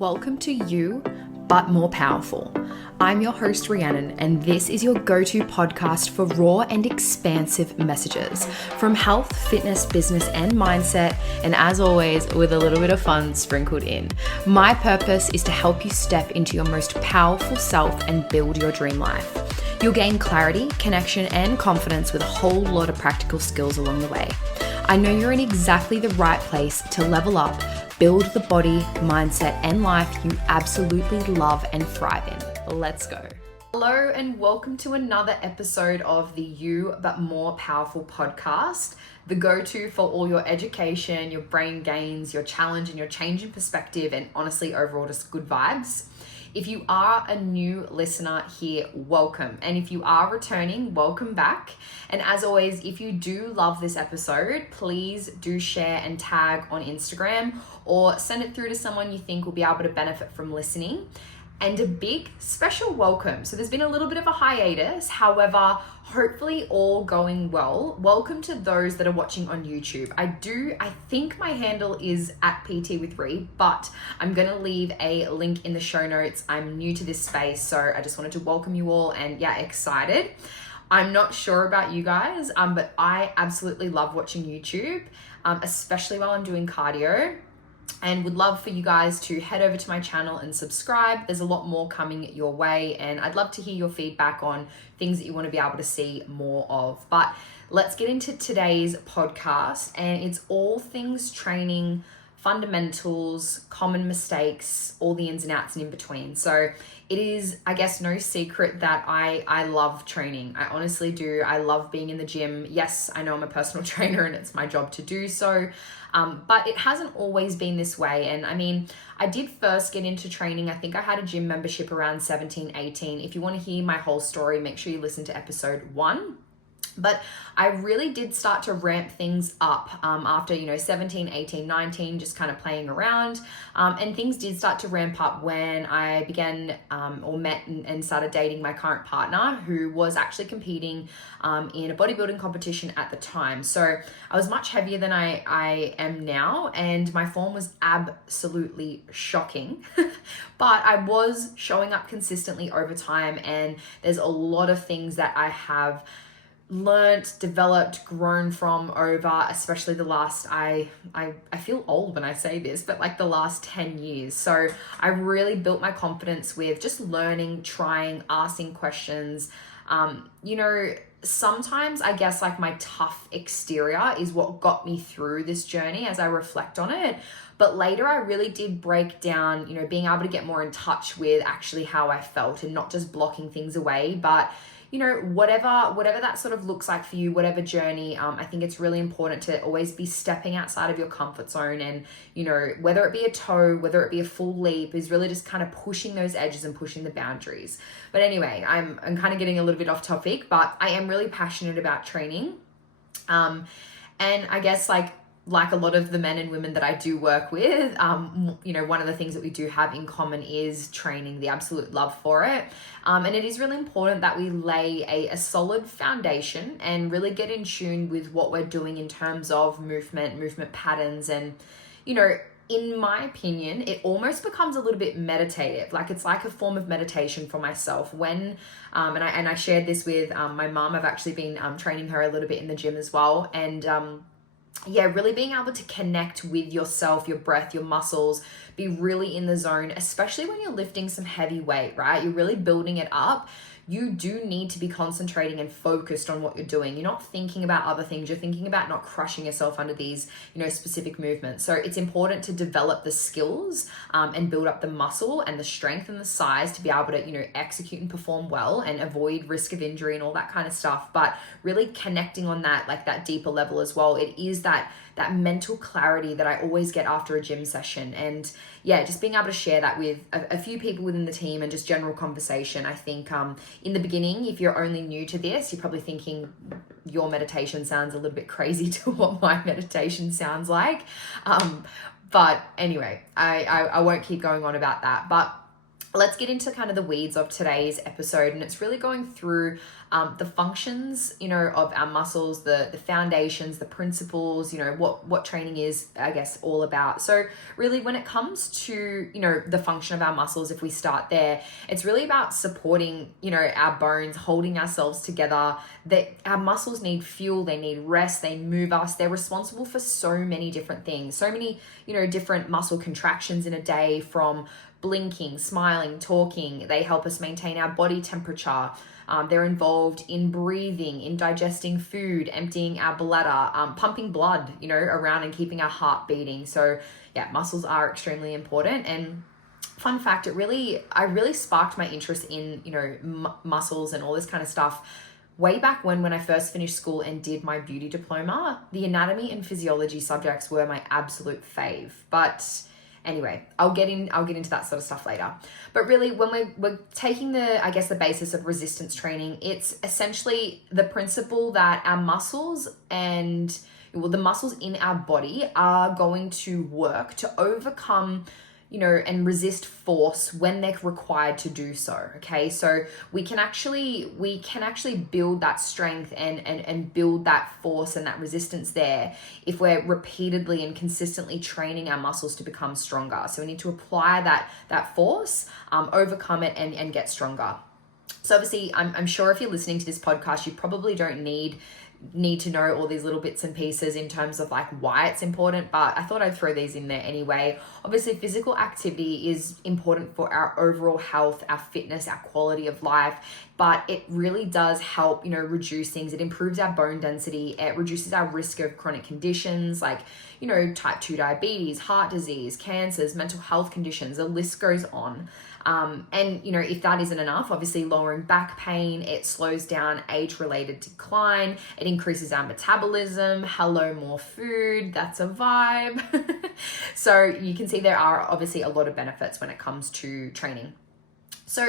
welcome to You, But More Powerful. I'm your host, Rhiannon, and this is your go-to podcast for raw and expansive messages from health, fitness, business, and mindset, and as always, with a little bit of fun sprinkled in. My purpose is to help you step into your most powerful self and build your dream life. You'll gain clarity, connection, and confidence with a whole lot of practical skills along the way. I know you're in exactly the right place to level up, build the body, mindset, and life you absolutely love and thrive in. Let's go. Hello, and welcome to another episode of the You But More Powerful podcast, the go-to for all your education, your brain gains, your challenge, and your change in perspective, and honestly, overall, just good vibes. If you are a new listener here, welcome. And if you are returning, welcome back. And as always, if you do love this episode, please do share and tag on Instagram or send it through to someone you think will be able to benefit from listening. And a big special welcome. So there's been a little bit of a hiatus. However, hopefully all going well. Welcome to those that are watching on YouTube. I think my handle is at PT with Rhi, but I'm going to leave a link in the show notes. I'm new to this space, so I just wanted to welcome you all and excited. I'm not sure about you guys, but I absolutely love watching YouTube, especially while I'm doing cardio. And would love for you guys to head over to my channel and subscribe. There's a lot more coming your way, and I'd love to hear your feedback on things that you want to be able to see more of. But let's get into today's podcast, and it's all things training, fundamentals, common mistakes, all the ins and outs and in between. So it is, I guess, no secret that I love training. I honestly do. I love being in the gym. Yes, I know I'm a personal trainer and it's my job to do so. But it hasn't always been this way. And I mean, I did first get into training. I think I had a gym membership around 17, 18. If you want to hear my whole story, make sure you listen to episode 1. But I really did start to ramp things up after, 17, 18, 19, just kind of playing around. And things did start to ramp up when I began or met and started dating my current partner, who was actually competing in a bodybuilding competition at the time. So I was much heavier than I am now, and my form was absolutely shocking. But I was showing up consistently over time, and there's a lot of things that I have learnt, developed, grown from over, especially the last, I feel old when I say this, but like the last 10 years. So I really built my confidence with just learning, trying, asking questions. Sometimes I guess like my tough exterior is what got me through this journey as I reflect on it. But later I really did break down, being able to get more in touch with actually how I felt and not just blocking things away, but whatever that sort of looks like for you, whatever journey, I think it's really important to always be stepping outside of your comfort zone. And, whether it be a toe, whether it be a full leap, is really just kind of pushing those edges and pushing the boundaries. But anyway, I'm kind of getting a little bit off topic, but I am really passionate about training. And I guess like a lot of the men and women that I do work with, one of the things that we do have in common is training, the absolute love for it. And it is really important that we lay a solid foundation and really get in tune with what we're doing in terms of movement patterns. And, in my opinion, it almost becomes a little bit meditative. Like it's like a form of meditation for myself when, and I shared this with my mom. I've actually been training her a little bit in the gym as well. And, really being able to connect with yourself, your breath, your muscles, be really in the zone, especially when you're lifting some heavy weight, right? You're really building it up. You do need to be concentrating and focused on what you're doing. You're not thinking about other things. You're thinking about not crushing yourself under these, specific movements. So it's important to develop the skills and build up the muscle and the strength and the size to be able to, execute and perform well and avoid risk of injury and all that kind of stuff. But really connecting on that, like that deeper level as well. It is that mental clarity that I always get after a gym session. And just being able to share that with a few people within the team and just general conversation. I think in the beginning, if you're only new to this, you're probably thinking your meditation sounds a little bit crazy to what my meditation sounds like. But anyway, I won't keep going on about that. But let's get into kind of the weeds of today's episode. And it's really going through the functions, of our muscles, the foundations, the principles, what training is, I guess, all about. So really when it comes to, the function of our muscles, if we start there, it's really about supporting, our bones, holding ourselves together. That our muscles need fuel, they need rest, they move us. They're responsible for so many different things, so many, different muscle contractions in a day, from blinking, smiling, talking. They help us maintain our body temperature. They're involved in breathing, in digesting food, emptying our bladder, pumping blood, around and keeping our heart beating. So yeah, muscles are extremely important. And fun fact, I really sparked my interest in, muscles and all this kind of stuff way back when I first finished school and did my beauty diploma. The anatomy and physiology subjects were my absolute fave. But anyway, I'll get into that sort of stuff later. But really, when we're taking the basis of resistance training, it's essentially the principle that our muscles and the muscles in our body are going to work to overcome and resist force when they're required to do so. Okay. So we can actually build that strength and build that force and that resistance there if we're repeatedly and consistently training our muscles to become stronger. So we need to apply that force, overcome it and get stronger. So obviously I'm sure if you're listening to this podcast, you probably don't need to know all these little bits and pieces in terms of like why it's important, but I thought I'd throw these in there anyway. Obviously, physical activity is important for our overall health, our fitness, our quality of life, but it really does help, reduce things. It improves our bone density. It reduces our risk of chronic conditions like, type 2 diabetes, heart disease, cancers, mental health conditions. The list goes on. And if that isn't enough, obviously lowering back pain, it slows down age-related decline, it increases our metabolism. Hello, more food, that's a vibe. So you can see there are obviously a lot of benefits when it comes to training. So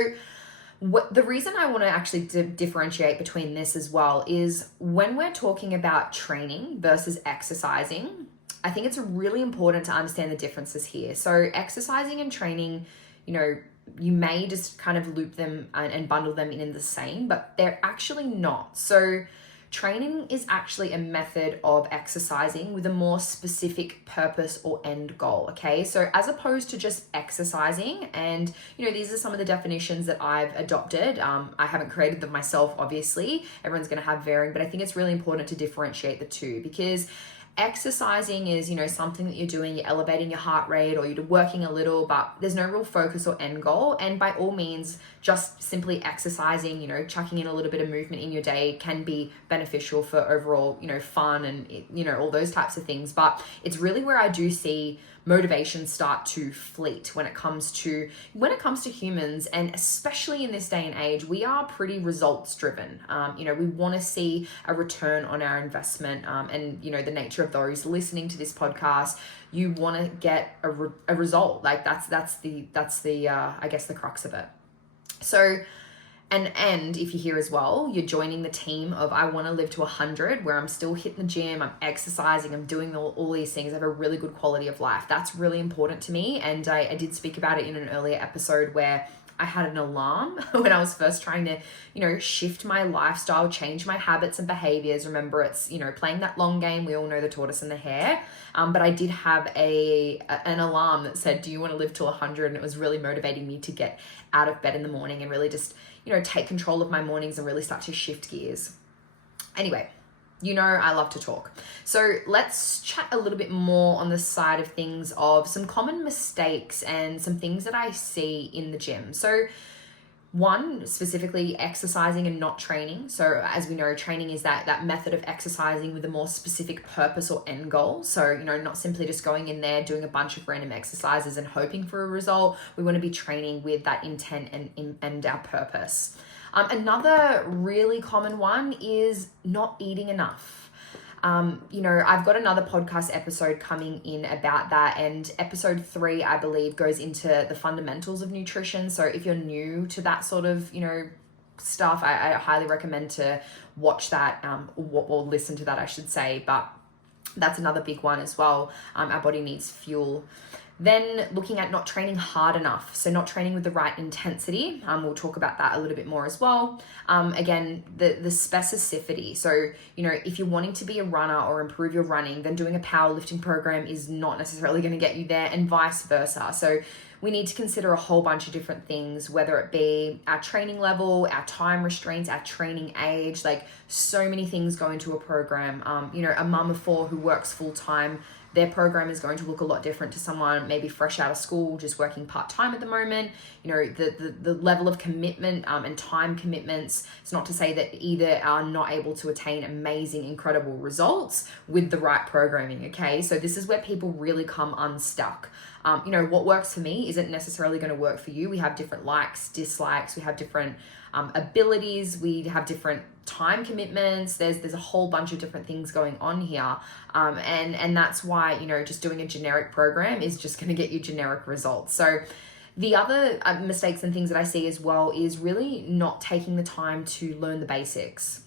the reason I want to actually differentiate between this as well is when we're talking about training versus exercising, I think it's really important to understand the differences here. So exercising and training, you may just kind of loop them and bundle them in the same, but they're actually not. So training is actually a method of exercising with a more specific purpose or end goal, okay? So as opposed to just exercising, and these are some of the definitions that I've adopted. I haven't created them myself, obviously. Everyone's gonna have varying, but I think it's really important to differentiate the two, because exercising is, something that you're doing, you're elevating your heart rate or you're working a little, but there's no real focus or end goal. And by all means, just simply exercising, chucking in a little bit of movement in your day can be beneficial for overall, fun and, all those types of things. But it's really where I do see motivation start to fleet when it comes to humans, and especially in this day and age, we are pretty results driven. We want to see a return on our investment, and the nature of those listening to this podcast, you want to get a result. Like that's the I guess the crux of it. So and if you're here as well, you're joining the team of I want to live to 100, where I'm still hitting the gym, I'm exercising, I'm doing all these things. I have a really good quality of life. That's really important to me. And I did speak about it in an earlier episode where I had an alarm when I was first trying to, shift my lifestyle, change my habits and behaviors. Remember, it's, playing that long game. We all know the tortoise and the hare. But I did have an alarm that said, do you want to live till 100? And it was really motivating me to get out of bed in the morning and really just, take control of my mornings and really start to shift gears. Anyway, I love to talk. So let's chat a little bit more on the side of things of some common mistakes and some things that I see in the gym. So one, specifically exercising and not training. So as we know, training is that method of exercising with a more specific purpose or end goal. So, not simply just going in there, doing a bunch of random exercises and hoping for a result. We want to be training with that intent and our purpose. Another really common one is not eating enough. I've got another podcast episode coming in about that, and episode 3, I believe, goes into the fundamentals of nutrition. So if you're new to that sort of, stuff, I highly recommend to watch that, or listen to that, I should say. But that's another big one as well. Our body needs fuel. Then looking at not training hard enough, so not training with the right intensity. We'll talk about that a little bit more as well. Again, the specificity. So, if you're wanting to be a runner or improve your running, then doing a powerlifting program is not necessarily going to get you there, and vice versa. So we need to consider a whole bunch of different things, whether it be our training level, our time restraints, our training age, like so many things go into a program. A mum of 4 who works full time, their program is going to look a lot different to someone maybe fresh out of school, just working part-time at the moment. The level of commitment and time commitments, it's not to say that either are not able to attain amazing, incredible results with the right programming, okay? So this is where people really come unstuck. What works for me isn't necessarily going to work for you. We have different likes, dislikes, we have different abilities, we have different time commitments. There's a whole bunch of different things going on here. And that's why, just doing a generic program is just going to get you generic results. So the other mistakes and things that I see as well is really not taking the time to learn the basics.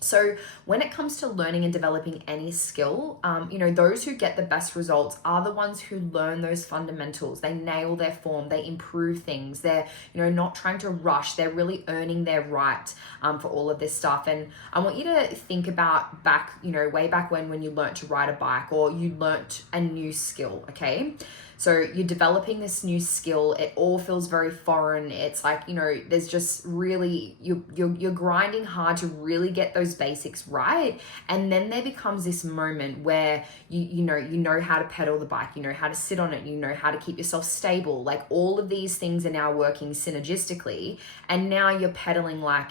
So when it comes to learning and developing any skill, those who get the best results are the ones who learn those fundamentals. They nail their form, they improve things. They're, not trying to rush. They're really earning their right for all of this stuff. And I want you to think about way back when you learnt to ride a bike or you learnt a new skill, okay? So you're developing this new skill. It all feels very foreign. It's like, there's just really, you're grinding hard to really get those basics right. And then there becomes this moment where you know how to pedal the bike, you know how to sit on it, you know how to keep yourself stable. Like all of these things are now working synergistically. And now you're pedaling like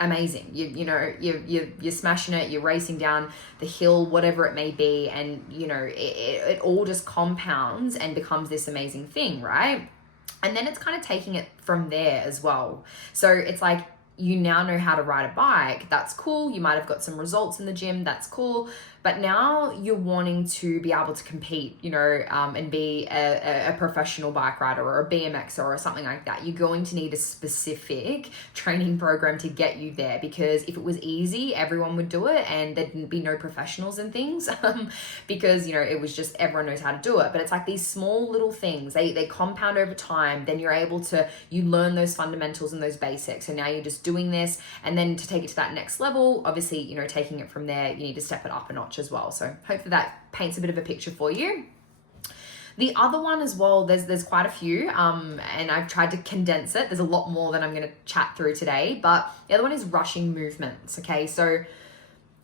amazing. You're smashing it, you're racing down the hill, whatever it may be, and it all just compounds and becomes this amazing thing, right? And then it's kind of taking it from there as well. So it's like, you now know how to ride a bike. That's cool. You might have got some results in the gym. That's cool. But now you're wanting to be able to compete, and be a professional bike rider or a BMXer or something like that. You're going to need a specific training program to get you there, because if it was easy, everyone would do it and there'd be no professionals and things because, it was just everyone knows how to do it. But it's like these small little things, they compound over time. Then you learn those fundamentals and those basics. So now you're just doing this, and then to take it to that next level, obviously, taking it from there, you need to step it up a notch as well. So hopefully that paints a bit of a picture for you. The other one as well, there's quite a few, and I've tried to condense it. There's a lot more that I'm going to chat through today, but the other one is rushing movements. Okay, so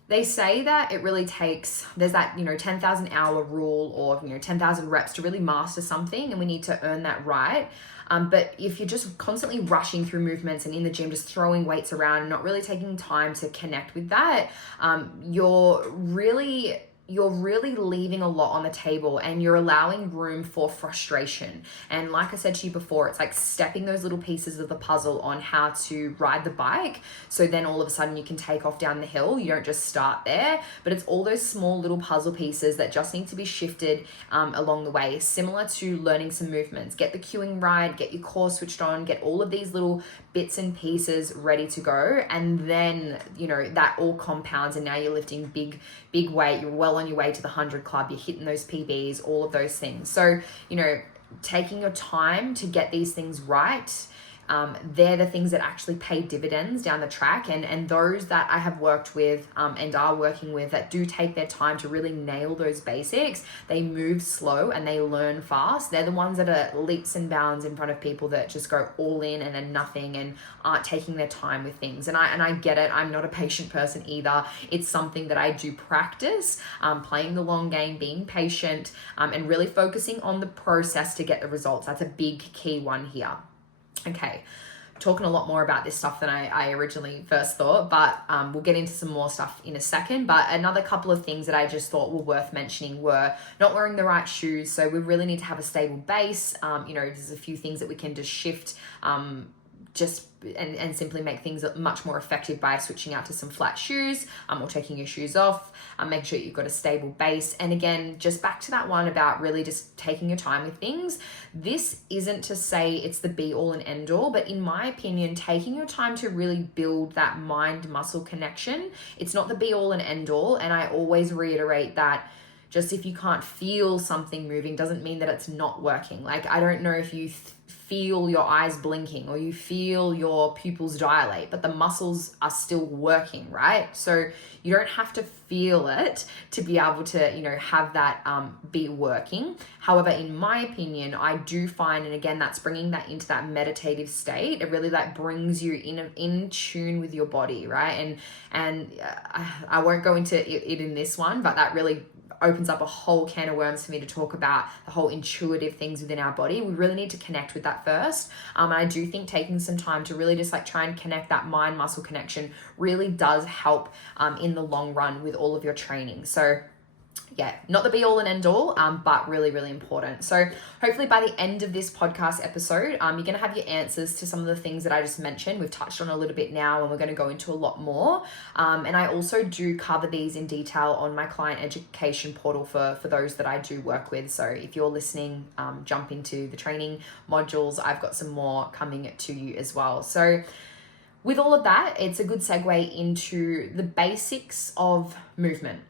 they say that it really takes, there's that, 10,000 hour rule or, 10,000 reps to really master something, and we need to earn that right. But if you're just constantly rushing through movements and in the gym, just throwing weights around and not really taking time to connect with that, you're really leaving a lot on the table, and you're allowing room for frustration. And like I said to you before, it's like stepping those little pieces of the puzzle on how to ride the bike. So then all of a sudden you can take off down the hill. You don't just start there, but it's all those small little puzzle pieces that just need to be shifted along the way, similar to learning some movements. Get the cueing right, get your core switched on, get all of these little bits and pieces ready to go. And then, that all compounds, and now you're lifting big weight. You're well on your way to the 100 club, you're hitting those PBs, all of those things. So, taking your time to get these things right, they're the things that actually pay dividends down the track. And those that I have worked with and are working with that do take their time to really nail those basics, they move slow and they learn fast. They're the ones that are leaps and bounds in front of people that just go all in and then nothing and aren't taking their time with things. And I get it. I'm not a patient person either. It's something that I do practice, playing the long game, being patient, and really focusing on the process to get the results. That's a big key one here. Okay, talking a lot more about this stuff than I originally first thought, but we'll get into some more stuff in a second. But another couple of things that I just thought were worth mentioning were not wearing the right shoes. So we really need to have a stable base. There's a few things that we can just shift and simply make things much more effective by switching out to some flat shoes or taking your shoes off. Make sure you've got a stable base. And again, just back to that one about really just taking your time with things. This isn't to say it's the be all and end all, but in my opinion, taking your time to really build that mind muscle connection, it's not the be all and end all. And I always reiterate that Just if you can't feel something moving doesn't mean that it's not working. Like, I don't know if you feel your eyes blinking or you feel your pupils dilate, but the muscles are still working, right? So you don't have to feel it to be able to, you know, have that be working. However, in my opinion, I do find, and again, that's bringing that into that meditative state. It really like brings you in tune with your body, right? And I won't go into it in this one, but that really opens up a whole can of worms for me to talk about the whole intuitive things within our body. We really need to connect with that first. And I do think taking some time to really just like try and connect that mind muscle connection really does help in the long run with all of your training. So yeah, not the be all and end all, but really, really important. So hopefully by the end of this podcast episode, you're going to have your answers to some of the things that I just mentioned. We've touched on a little bit now, and we're going to go into a lot more. And I also do cover these in detail on my client education portal for those that I do work with. So if you're listening, jump into the training modules. I've got some more coming to you as well. So with all of that, it's a good segue into the basics of movement.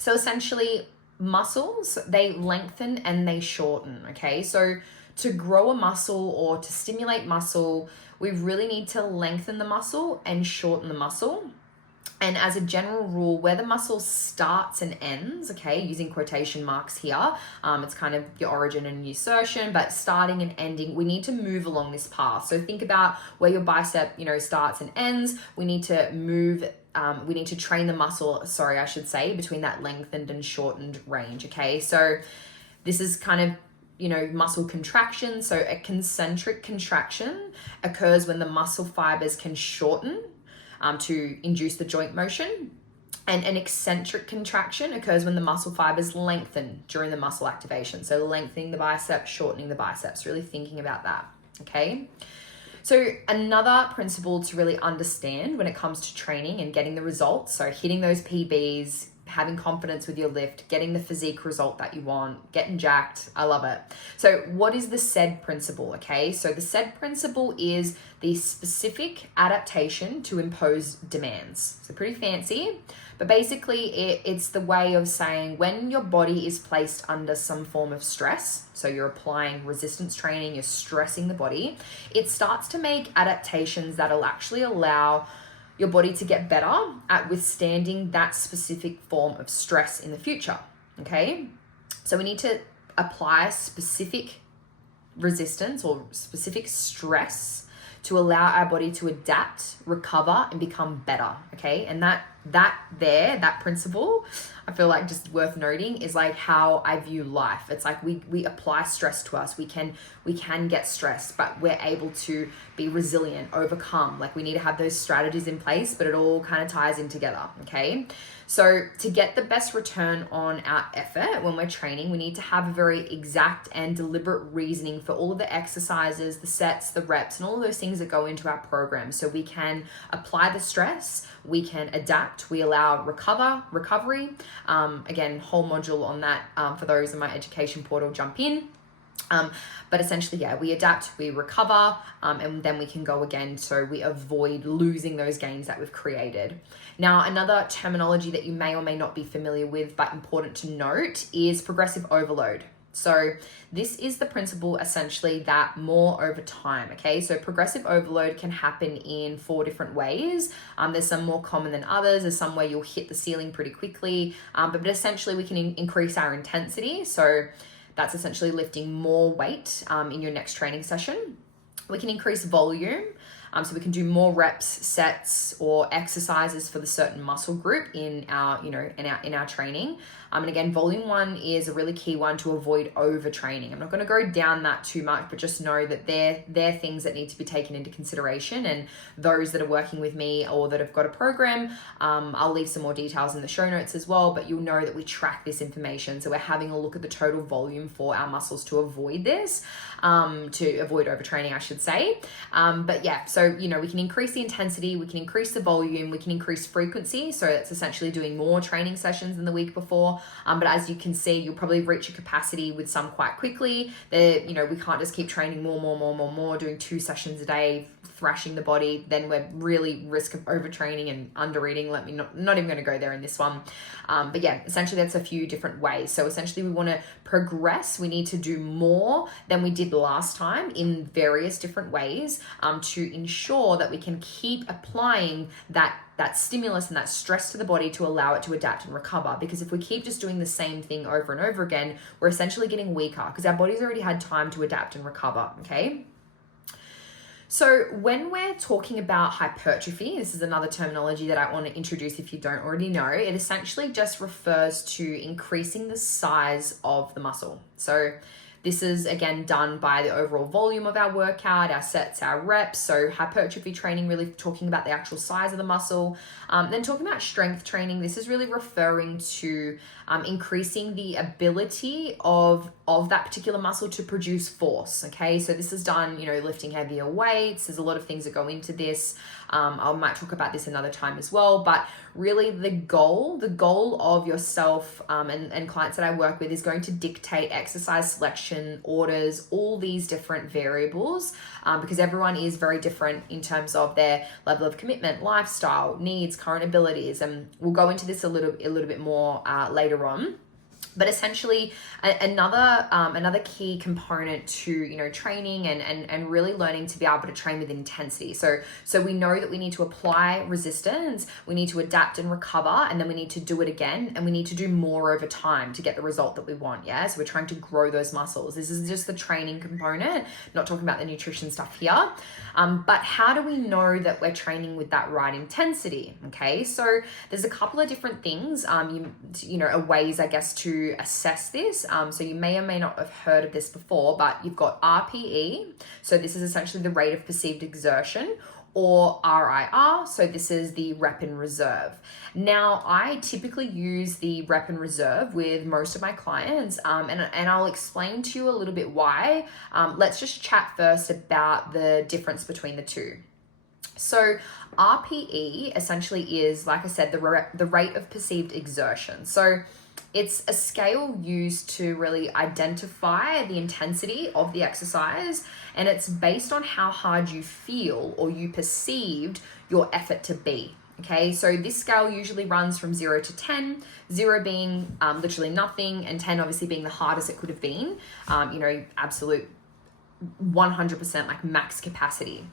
So essentially, muscles, they lengthen and they shorten, okay? So to grow a muscle or to stimulate muscle, we really need to lengthen the muscle and shorten the muscle. And as a general rule, where the muscle starts and ends, okay, using quotation marks here, it's kind of your origin and insertion, but starting and ending, we need to move along this path. So think about where your bicep, you know, starts and ends. We need to move, we need to train the muscle, between that lengthened and shortened range, okay? So this is kind of, you know, muscle contraction. So a concentric contraction occurs when the muscle fibers can shorten to induce the joint motion. And an eccentric contraction occurs when the muscle fibers lengthen during the muscle activation. So lengthening the bicep, shortening the biceps, really thinking about that, okay? So another principle to really understand when it comes to training and getting the results, so hitting those PBs, having confidence with your lift, getting the physique result that you want, getting jacked, I love it. So what is the SAID principle, okay? So the SAID principle is the specific adaptation to impose demands. So pretty fancy, but basically it's the way of saying when your body is placed under some form of stress, so you're applying resistance training, you're stressing the body, it starts to make adaptations that'll actually allow your body to get better at withstanding that specific form of stress in the future, okay? So we need to apply specific resistance or specific stress to allow our body to adapt, recover, and become better, okay? And that principle, I feel like just worth noting, is like how I view life. It's like we apply stress to us. We can get stressed, but we're able to be resilient, overcome. Like we need to have those strategies in place, but it all kind of ties in together, okay? So to get the best return on our effort when we're training, we need to have a very exact and deliberate reasoning for all of the exercises, the sets, the reps, and all of those things that go into our program. So we can apply the stress, we can adapt, we allow recovery. Again, whole module on that for those in my education portal, jump in. But essentially, yeah, we adapt, we recover, and then we can go again, so we avoid losing those gains that we've created. Now, another terminology that you may or may not be familiar with, but important to note, is progressive overload. So this is the principle essentially that more over time, okay? So progressive overload can happen in 4 different ways. There's some more common than others. There's some where you'll hit the ceiling pretty quickly, but essentially we can increase our intensity. So that's essentially lifting more weight in your next training session. We can increase volume. So we can do more reps, sets, or exercises for the certain muscle group in our training. And again, volume 1 is a really key one to avoid overtraining. I'm not going to go down that too much, but just know that they're things that need to be taken into consideration. And those that are working with me or that have got a program, I'll leave some more details in the show notes as well, but you'll know that we track this information. So we're having a look at the total volume for our muscles to avoid this, to avoid overtraining, I should say. But yeah, so So, we can increase the intensity, we can increase the volume, we can increase frequency. So it's essentially doing more training sessions than the week before. But as you can see, you'll probably reach a capacity with some quite quickly. We can't just keep training more, doing 2 sessions a day, thrashing the body. Then we're really risk of overtraining and undereating. Not even going to go there in this one. But yeah, essentially that's a few different ways. So essentially we want to progress. We need to do more than we did last time in various different ways to ensure that we can keep applying that stimulus and that stress to the body to allow it to adapt and recover. Because if we keep just doing the same thing over and over again, we're essentially getting weaker because our body's already had time to adapt and recover, okay? So when we're talking about hypertrophy, this is another terminology that I want to introduce if you don't already know. It essentially just refers to increasing the size of the muscle. So this is, again, done by the overall volume of our workout, our sets, our reps. So hypertrophy training, really talking about the actual size of the muscle. Then talking about strength training, this is really referring to increasing the ability of that particular muscle to produce force, okay? So this is done, lifting heavier weights. There's a lot of things that go into this. I might talk about this another time as well, but really the goal of yourself and clients that I work with is going to dictate exercise selection, orders, all these different variables, because everyone is very different in terms of their level of commitment, lifestyle, needs, current abilities, and we'll go into this a little bit more later on. But essentially, another key component to training and really learning to be able to train with intensity. So we know that we need to apply resistance, we need to adapt and recover, and then we need to do it again, and we need to do more over time to get the result that we want. Yeah, so we're trying to grow those muscles. This is just the training component, not talking about the nutrition stuff here. But how do we know that we're training with that right intensity? Okay, so there's a couple of different things, ways, I guess, to assess this. So you may or may not have heard of this before, but you've got RPE. So this is essentially the rate of perceived exertion, or RIR. So this is the rep and reserve. Now, I typically use the rep and reserve with most of my clients, and I'll explain to you a little bit why. Let's just chat first about the difference between the two. So RPE essentially is, like I said, the rate of perceived exertion. So it's a scale used to really identify the intensity of the exercise, and it's based on how hard you feel or you perceived your effort to be. Okay, so this scale usually runs from 0 to 10, 0 being literally nothing, and 10 obviously being the hardest it could have been, absolute 100% like max capacity.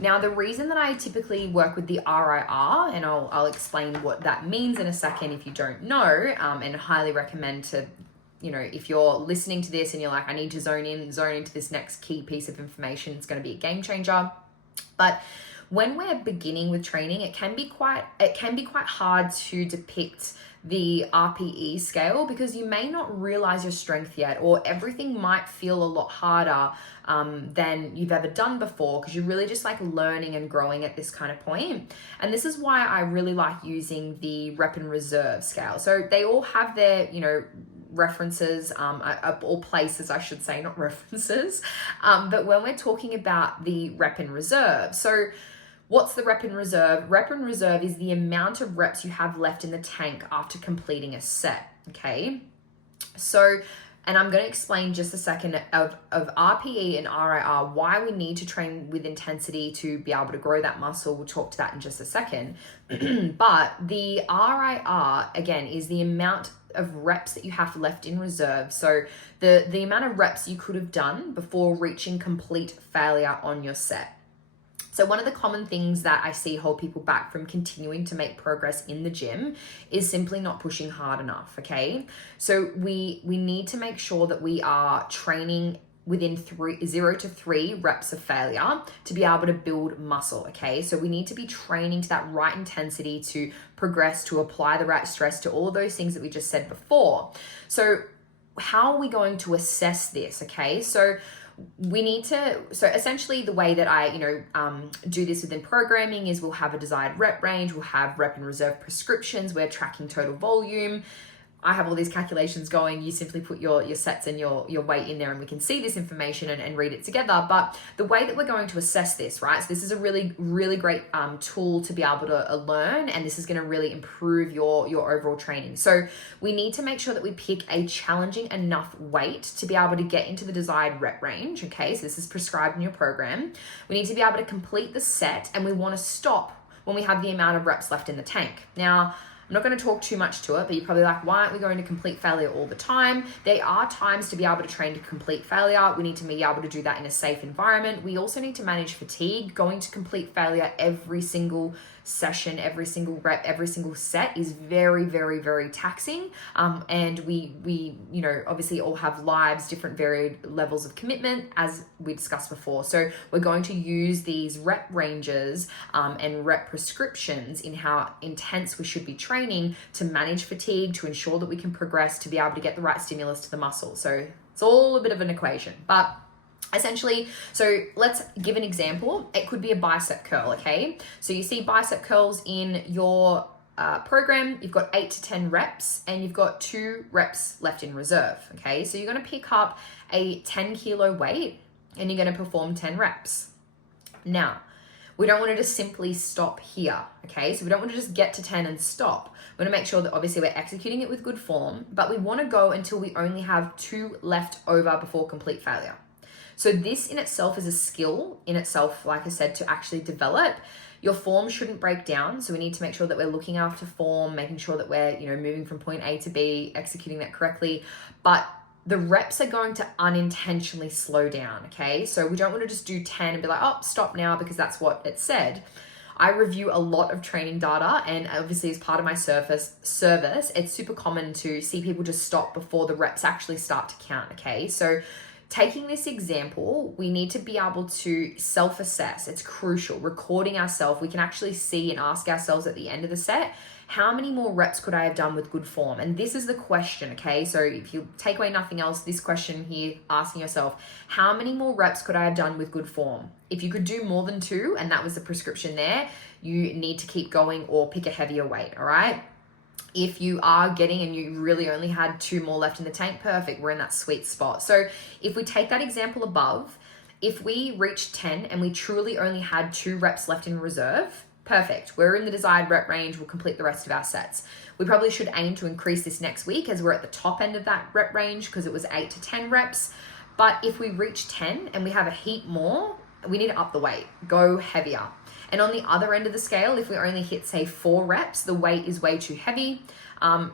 Now, the reason that I typically work with the RIR, and I'll explain what that means in a second if you don't know, and highly recommend to, if you're listening to this and you're like, I need to zone into this next key piece of information, it's going to be a game changer. But when we're beginning with training, it can be quite hard to depict the RPE scale because you may not realize your strength yet, or everything might feel a lot harder than you've ever done before because you're really just like learning and growing at this kind of point. And this is why I really like using the rep and reserve scale. So they all have their, references, or places, I should say, not references. But when we're talking about the rep and reserve, so what's the rep and reserve? Rep and reserve is the amount of reps you have left in the tank after completing a set, okay? So, and I'm going to explain just a second of RPE and RIR, why we need to train with intensity to be able to grow that muscle. We'll talk to that in just a second. But the RIR, again, is the amount of reps that you have left in reserve. So the amount of reps you could have done before reaching complete failure on your set. So one of the common things that I see hold people back from continuing to make progress in the gym is simply not pushing hard enough, okay? So we need to make sure that we are training within 0 to 3 reps of failure to be able to build muscle, okay? So we need to be training to that right intensity to progress, to apply the right stress, to all those things that we just said before. So how are we going to assess this, okay? So essentially the way that I, do this within programming is we'll have a desired rep range, we'll have rep and reserve prescriptions, we're tracking total volume. I have all these calculations going. You simply put your sets and your weight in there, and we can see this information and read it together. But the way that we're going to assess this, right? So this is a really, really great tool to be able to learn, and this is going to really improve your overall training. So we need to make sure that we pick a challenging enough weight to be able to get into the desired rep range. Okay, so this is prescribed in your program. We need to be able to complete the set, and we want to stop when we have the amount of reps left in the tank. Now, I'm not going to talk too much to it, but you're probably like, why aren't we going to complete failure all the time? There are times to be able to train to complete failure. We need to be able to do that in a safe environment. We also need to manage fatigue. Going to complete failure every single session, every single rep, every single set is very, very, very taxing. And we obviously all have lives, different varied levels of commitment, as we discussed before. So we're going to use these rep ranges and rep prescriptions in how intense we should be training to manage fatigue, to ensure that we can progress, to be able to get the right stimulus to the muscle. So it's all a bit of an equation, but essentially, so let's give an example. It could be a bicep curl, okay? So you see bicep curls in your program, you've got 8 to 10 reps and you've got 2 reps left in reserve, okay? So you're gonna pick up a 10 kilo weight and you're gonna perform 10 reps. Now, we don't want to just simply stop here, okay? So we don't want to just get to 10 and stop. We want to make sure that obviously we're executing it with good form, but we want to go until we only have 2 left over before complete failure. So this in itself is a skill in itself, like I said, to actually develop. Your form shouldn't break down. So we need to make sure that we're looking after form, making sure that we're, moving from point A to B, executing that correctly. But the reps are going to unintentionally slow down, okay? So we don't want to just do 10 and be like, oh, stop now because that's what it said. I review a lot of training data, and obviously as part of my service, it's super common to see people just stop before the reps actually start to count, okay? So taking this example, we need to be able to self-assess. It's crucial. Recording ourselves, we can actually see and ask ourselves at the end of the set, how many more reps could I have done with good form? And this is the question, okay? So if you take away nothing else, this question here, asking yourself, how many more reps could I have done with good form? If you could do more than 2, and that was the prescription there, you need to keep going or pick a heavier weight, all right? If you are getting and you really only had 2 more left in the tank, perfect, we're in that sweet spot. So if we take that example above, if we reached 10 and we truly only had 2 reps left in reserve, perfect, we're in the desired rep range, we'll complete the rest of our sets. We probably should aim to increase this next week as we're at the top end of that rep range because it was 8 to 10 reps. But if we reach 10 and we have a heap more, we need to up the weight, go heavier. And on the other end of the scale, if we only hit, say, 4 reps, the weight is way too heavy.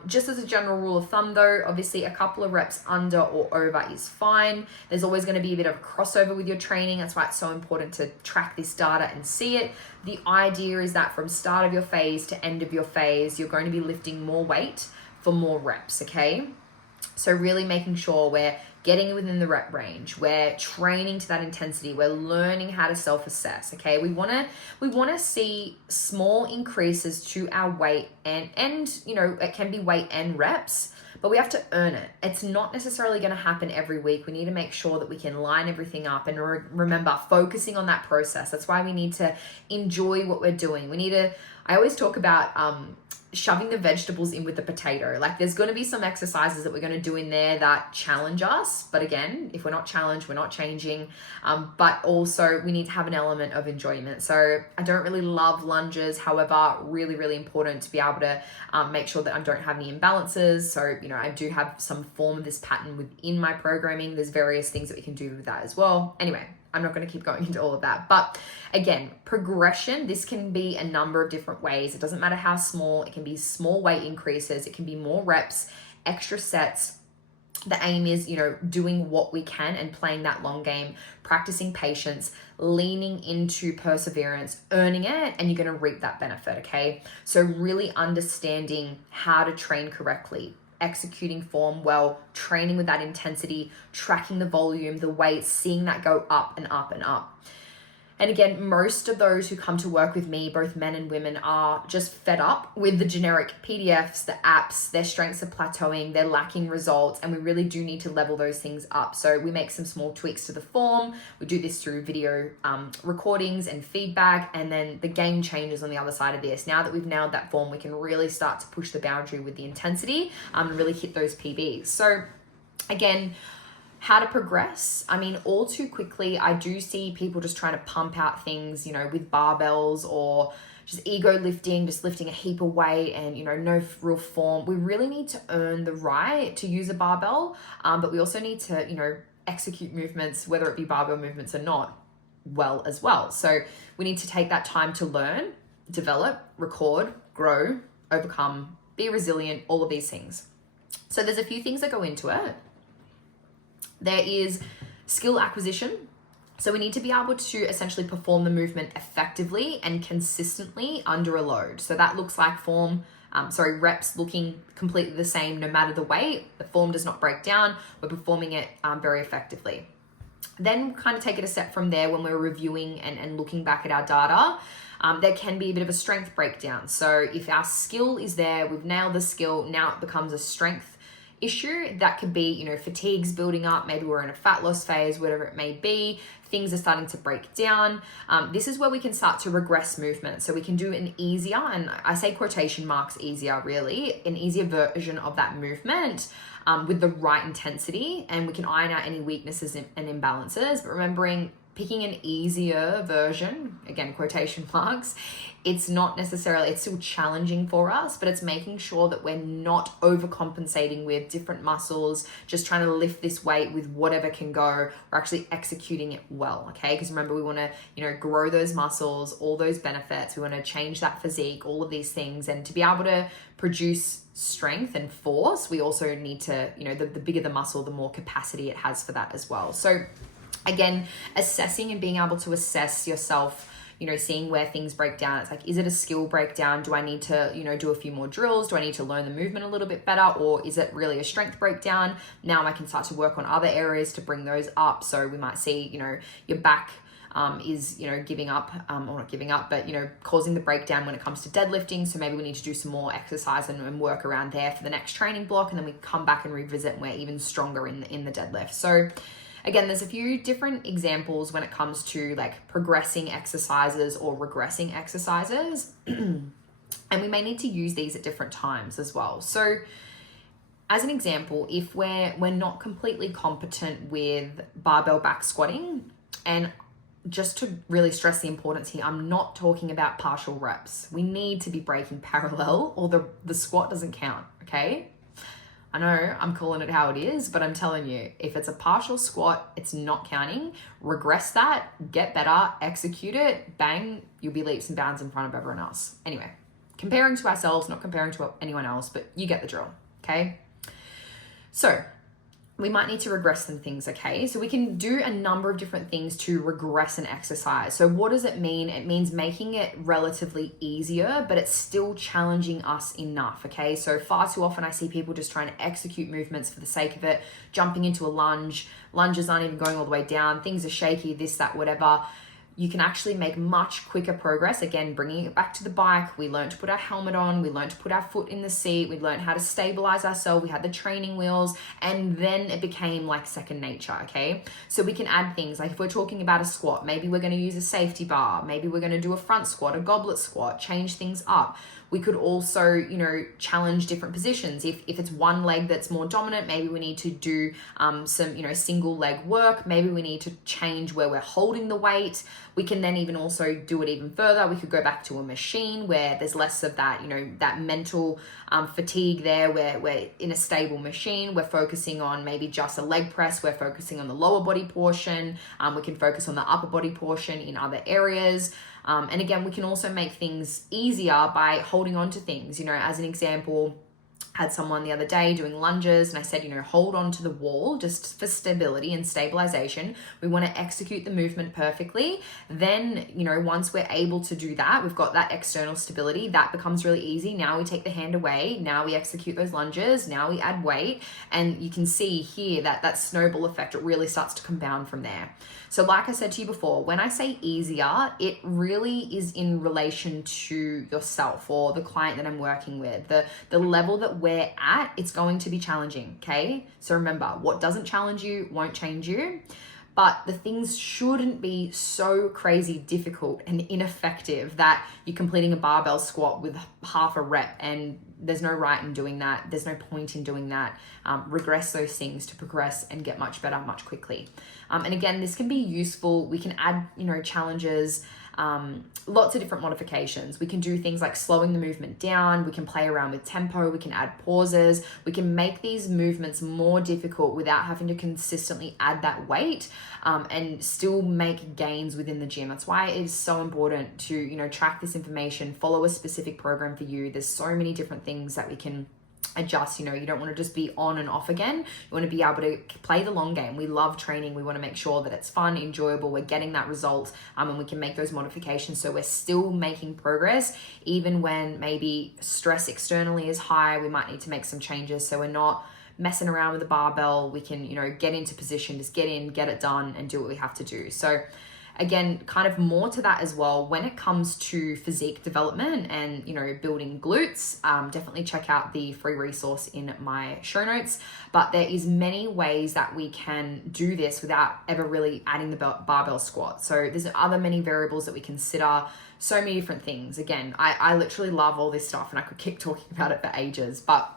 Just as a general rule of thumb though, obviously a couple of reps under or over is fine. There's always going to be a bit of a crossover with your training. That's why it's so important to track this data and see it. The idea is that from start of your phase to end of your phase, you're going to be lifting more weight for more reps, okay? So really making sure we're getting within the rep range, we're training to that intensity, we're learning how to self-assess, okay? We want to see small increases to our weight and it can be weight and reps, but we have to earn it. It's not necessarily going to happen every week. We need to make sure that we can line everything up and remember focusing on that process. That's why we need to enjoy what we're doing. I always talk about shoving the vegetables in with the potato. Like there's going to be some exercises that we're going to do in there that challenge us. But again, if we're not challenged, we're not changing. But also we need to have an element of enjoyment. So I don't really love lunges. However, really, really important to be able to make sure that I don't have any imbalances. So, I do have some form of this pattern within my programming. There's various things that we can do with that as well. Anyway, I'm not going to keep going into all of that. But again, progression, this can be a number of different ways. It doesn't matter how small. It can be small weight increases. It can be more reps, extra sets. The aim is, doing what we can and playing that long game, practicing patience, leaning into perseverance, earning it, and you're going to reap that benefit, okay? So really understanding how to train correctly, executing form well, training with that intensity, tracking the volume, the weight, seeing that go up and up and up. And again, most of those who come to work with me, both men and women, are just fed up with the generic PDFs, the apps, their strengths are plateauing, they're lacking results, and we really do need to level those things up. So we make some small tweaks to the form. We do this through video recordings and feedback, and then the game changes on the other side of this. Now that we've nailed that form, we can really start to push the boundary with the intensity and really hit those PBs. So again, how to progress. I mean, all too quickly, I do see people just trying to pump out things, with barbells or just ego lifting, just lifting a heap of weight and, no real form. We really need to earn the right to use a barbell, but we also need to, execute movements, whether it be barbell movements or not, well as well. So we need to take that time to learn, develop, record, grow, overcome, be resilient, all of these things. So there's a few things that go into it. There is skill acquisition. So we need to be able to essentially perform the movement effectively and consistently under a load. So that looks like reps looking completely the same no matter the weight. The form does not break down. We're performing it very effectively. Then kind of take it a step from there when we're reviewing and looking back at our data. There can be a bit of a strength breakdown. So if our skill is there, we've nailed the skill, now it becomes a strength issue. That could be, fatigue's building up, maybe we're in a fat loss phase, whatever it may be, things are starting to break down. This is where we can start to regress movement. So we can do an easier, and I say quotation marks easier really, an easier version of that movement with the right intensity, and we can iron out any weaknesses and imbalances. But remembering, picking an easier version, again, quotation marks, it's still challenging for us, but it's making sure that we're not overcompensating with different muscles, just trying to lift this weight with whatever can go. We're actually executing it well, okay? Because remember, we want to, grow those muscles, all those benefits. We want to change that physique, all of these things. And to be able to produce strength and force, we also need to, the bigger the muscle, the more capacity it has for that as well. So again, assessing and being able to assess yourself, seeing where things break down. It's like, is it a skill breakdown? Do I need to, do a few more drills? Do I need to learn the movement a little bit better? Or is it really a strength breakdown? Now I can start to work on other areas to bring those up. So we might see, your back is, giving up, or not giving up, but, causing the breakdown when it comes to deadlifting. So maybe we need to do some more exercise and work around there for the next training block. And then we come back and revisit and we're even stronger in the deadlift. So again, there's a few different examples when it comes to like progressing exercises or regressing exercises. And we may need to use these at different times as well. So as an example, if we're not completely competent with barbell back squatting, and just to really stress the importance here, I'm not talking about partial reps. We need to be breaking parallel or the squat doesn't count, okay? I know I'm calling it how it is, but I'm telling you, if it's a partial squat, it's not counting. Regress that, get better, execute it, bang, you'll be leaps and bounds in front of everyone else. Anyway, comparing to ourselves, not comparing to anyone else, but you get the drill, okay? So we might need to regress some things, okay? So we can do a number of different things to regress an exercise. So what does it mean? It means making it relatively easier, but it's still challenging us enough, okay? So far too often I see people just trying to execute movements for the sake of it, jumping into a lunge. Lunges aren't even going all the way down. Things are shaky, this, that, whatever. You can actually make much quicker progress. Again, bringing it back to the bike, we learned to put our helmet on, we learned to put our foot in the seat, we learned how to stabilize ourselves, we had the training wheels, and then it became like second nature, okay? So we can add things, like if we're talking about a squat, maybe we're gonna use a safety bar, maybe we're gonna do a front squat, a goblet squat, change things up. We could also, challenge different positions. If it's one leg that's more dominant, maybe we need to do some, single leg work. Maybe we need to change where we're holding the weight. We can then even also do it even further. We could go back to a machine where there's less of that, that mental fatigue there, where we're in a stable machine. We're focusing on maybe just a leg press. We're focusing on the lower body portion. We can focus on the upper body portion in other areas. And again, we can also make things easier by holding on to things. As an example, Had someone the other day doing lunges, and I said, hold on to the wall just for stability and stabilization. We want to execute the movement perfectly. Then, once we're able to do that, we've got that external stability, that becomes really easy. Now we take the hand away. Now we execute those lunges. Now we add weight. And you can see here that snowball effect, it really starts to compound from there. So like I said to you before, when I say easier, it really is in relation to yourself or the client that I'm working with. The level that we're at, it's going to be challenging, okay? So remember, what doesn't challenge you won't change you. But the things shouldn't be so crazy difficult and ineffective that you're completing a barbell squat with half a rep, and there's no right in doing that. There's no point in doing that. Regress those things to progress and get much better much quickly. And again, this can be useful. We can add, challenges, lots of different modifications. We can do things like slowing the movement down. We can play around with tempo. We can add pauses. We can make these movements more difficult without having to consistently add that weight, and still make gains within the gym. That's why it is so important to, track this information, follow a specific program for you. There's so many different things that we can adjust. You don't want to just be on and off again. You want to be able to play the long game. We love training. We want to make sure that it's fun, enjoyable, we're getting that result, and we can make those modifications so we're still making progress even when maybe stress externally is high. We might need to make some changes so we're not messing around with the barbell. We can get into position, just get in, get it done, and do what we have to do. So again, kind of more to that as well, when it comes to physique development and, building glutes, definitely check out the free resource in my show notes. But there is many ways that we can do this without ever really adding the barbell squat. So there's other many variables that we consider, so many different things. Again, I literally love all this stuff and I could keep talking about it for ages, but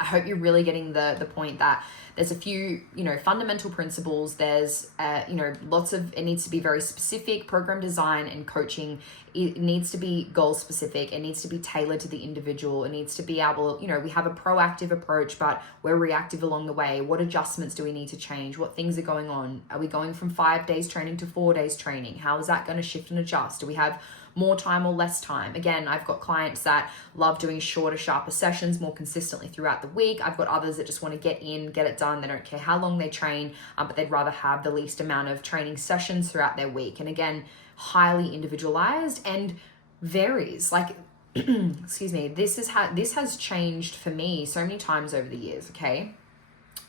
I hope you're really getting the point that there's a few, fundamental principles. There's, lots of, it needs to be very specific. Program design and coaching, it needs to be goal specific. It needs to be tailored to the individual. It needs to be able, we have a proactive approach, but we're reactive along the way. What adjustments do we need to change? What things are going on? Are we going from 5 days training to 4 days training? How is that going to shift and adjust? Do we have more time or less time? Again, I've got clients that love doing shorter, sharper sessions more consistently throughout the week. I've got others that just want to get in, get it done. They don't care how long they train, but they'd rather have the least amount of training sessions throughout their week. And again, highly individualized and varies. Like, excuse me, this has changed for me so many times over the years, okay?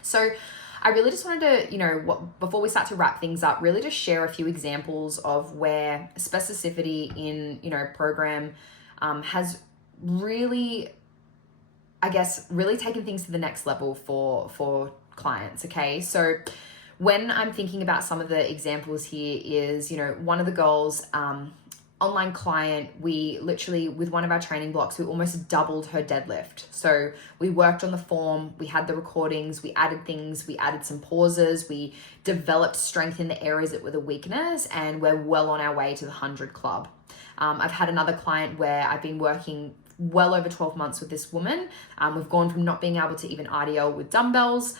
So I really just wanted to, before we start to wrap things up, really just share a few examples of where specificity in, program has really, I guess, really taken things to the next level for clients, okay? So when I'm thinking about some of the examples here is, one of the goals, online client, we literally, with one of our training blocks, we almost doubled her deadlift. So we worked on the form, we had the recordings, we added things, we added some pauses, we developed strength in the areas that were the weakness, and we're well on our way to the 100 club. I've had another client where I've been working well over 12 months with this woman. We've gone from not being able to even RDL with dumbbells.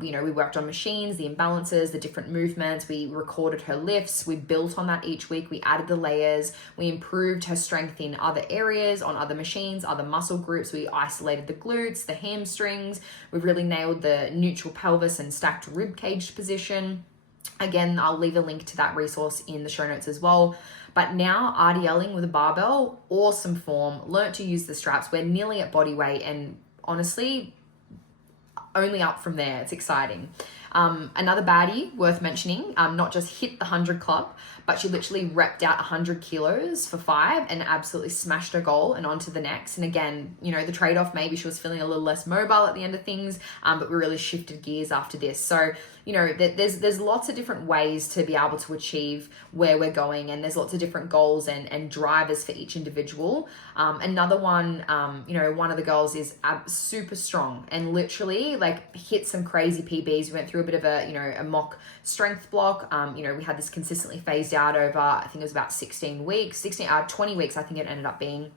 We worked on machines, the imbalances, the different movements. We recorded her lifts. We built on that each week. We added the layers. We improved her strength in other areas, on other machines, other muscle groups. We isolated the glutes, the hamstrings. We've really nailed the neutral pelvis and stacked rib cage position. Again, I'll leave a link to that resource in the show notes as well. But now RDLing with a barbell, awesome form, learnt to use the straps. We're nearly at body weight and honestly, only up from there. It's exciting. Another baddie worth mentioning, not just hit the 100 club, but she literally repped out 100 kilos for 5 and absolutely smashed her goal and on to the next. And again, the trade-off, maybe she was feeling a little less mobile at the end of things, but we really shifted gears after this. So, there's lots of different ways to be able to achieve where we're going, and there's lots of different goals and drivers for each individual. Another one, one of the goals is super strong and literally like hit some crazy PBs. We went through a bit of a mock strength block. We had this consistently phased out over, I think it was about 20 weeks, I think it ended up being.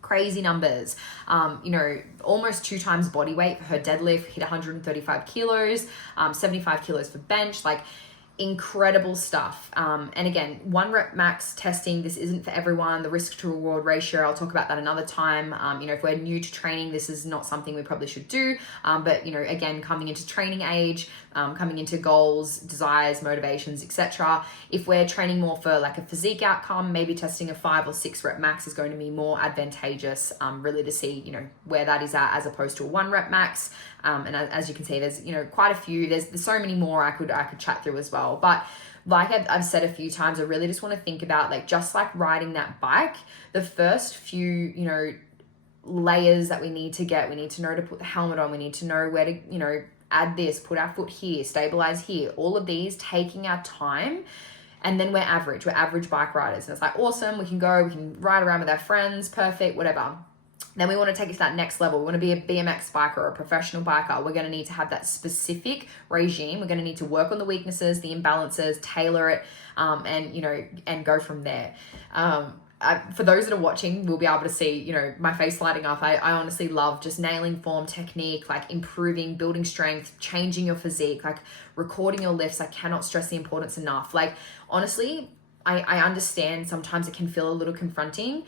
Crazy numbers, almost 2 times body weight for her deadlift, hit 135 kilos, 75 kilos for bench. Like, incredible stuff. And again, 1 rep max testing, this isn't for everyone. The risk to reward ratio, I'll talk about that another time. If we're new to training, this is not something we probably should do. But again, coming into training age, coming into goals, desires, motivations, etc. If we're training more for like a physique outcome, maybe testing a 5 or 6 rep max is going to be more advantageous, really to see, where that is at, as opposed to a 1 rep max. And as you can see, there's, quite a few, there's so many more I could chat through as well. But like I've said a few times, I really just want to think about, like, just like riding that bike, the first few, layers that we need to know to put the helmet on. We need to know where to, add this, put our foot here, stabilize here, all of these, taking our time. And then we're average bike riders. And it's like, awesome, we can ride around with our friends, perfect, whatever. Then we want to take it to that next level. We want to be a BMX biker or a professional biker. We're going to need to have that specific regime. We're going to need to work on the weaknesses, the imbalances, tailor it, and go from there. For those that are watching, we'll be able to see, my face lighting up. I honestly love just nailing form, technique, like improving, building strength, changing your physique, like recording your lifts. I cannot stress the importance enough. Like, honestly, I understand sometimes it can feel a little confronting.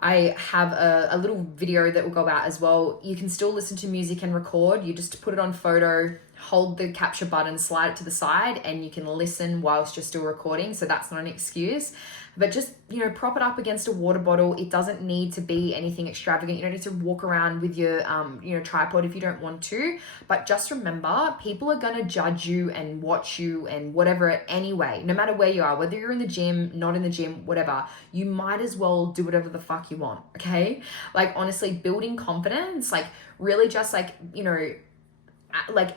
I have a little video that will go out as well. You can still listen to music and record. You just put it on photo, hold the capture button, slide it to the side, and you can listen whilst you're still recording. So that's not an excuse. But just, prop it up against a water bottle. It doesn't need to be anything extravagant. You don't need to walk around with your, tripod if you don't want to. But just remember, people are going to judge you and watch you and whatever anyway, no matter where you are, whether you're in the gym, not in the gym, whatever. You might as well do whatever the fuck you want, okay? Like, honestly, building confidence, like, really just like,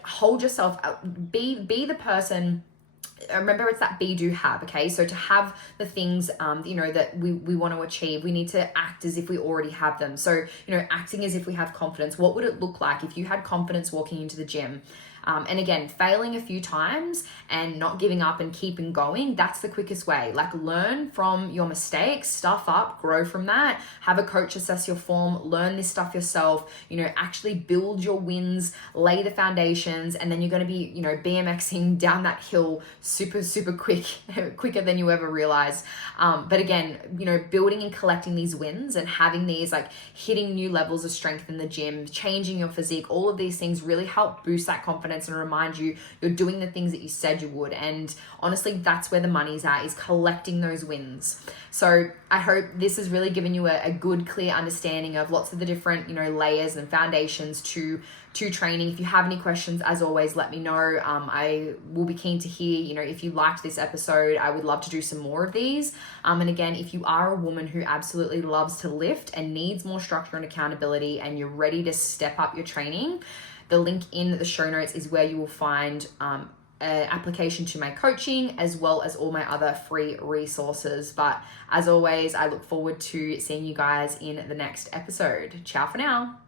hold yourself out. Be the person. Remember, it's that be, do, have, okay? So to have the things, that we want to achieve, we need to act as if we already have them. So, acting as if we have confidence. What would it look like if you had confidence walking into the gym? And again, failing a few times and not giving up and keeping going, that's the quickest way. Like, learn from your mistakes, stuff up, grow from that, have a coach assess your form, learn this stuff yourself, actually build your wins, lay the foundations, and then you're going to be, BMXing down that hill super, super quick, quicker than you ever realize. But again, building and collecting these wins and having these, like, hitting new levels of strength in the gym, changing your physique, all of these things really help boost that confidence and remind you you're doing the things that you said you would. And honestly, that's where the money's at, is collecting those wins. So I hope this has really given you a good, clear understanding of lots of the different, layers and foundations to training. If you have any questions, as always, let me know. I will be keen to hear, if you liked this episode, I would love to do some more of these. And again, if you are a woman who absolutely loves to lift and needs more structure and accountability, and you're ready to step up your training, the link in the show notes is where you will find an application to my coaching, as well as all my other free resources. But as always, I look forward to seeing you guys in the next episode. Ciao for now.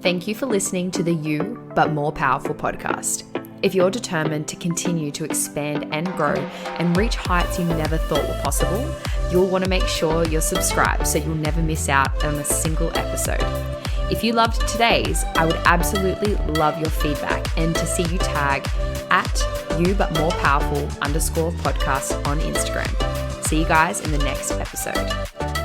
Thank you for listening to the You But More Powerful podcast. If you're determined to continue to expand and grow and reach heights you never thought were possible, you'll want to make sure you're subscribed so you'll never miss out on a single episode. If you loved today's, I would absolutely love your feedback and to see you tag @YouButMorePowerful_podcast on Instagram. See you guys in the next episode.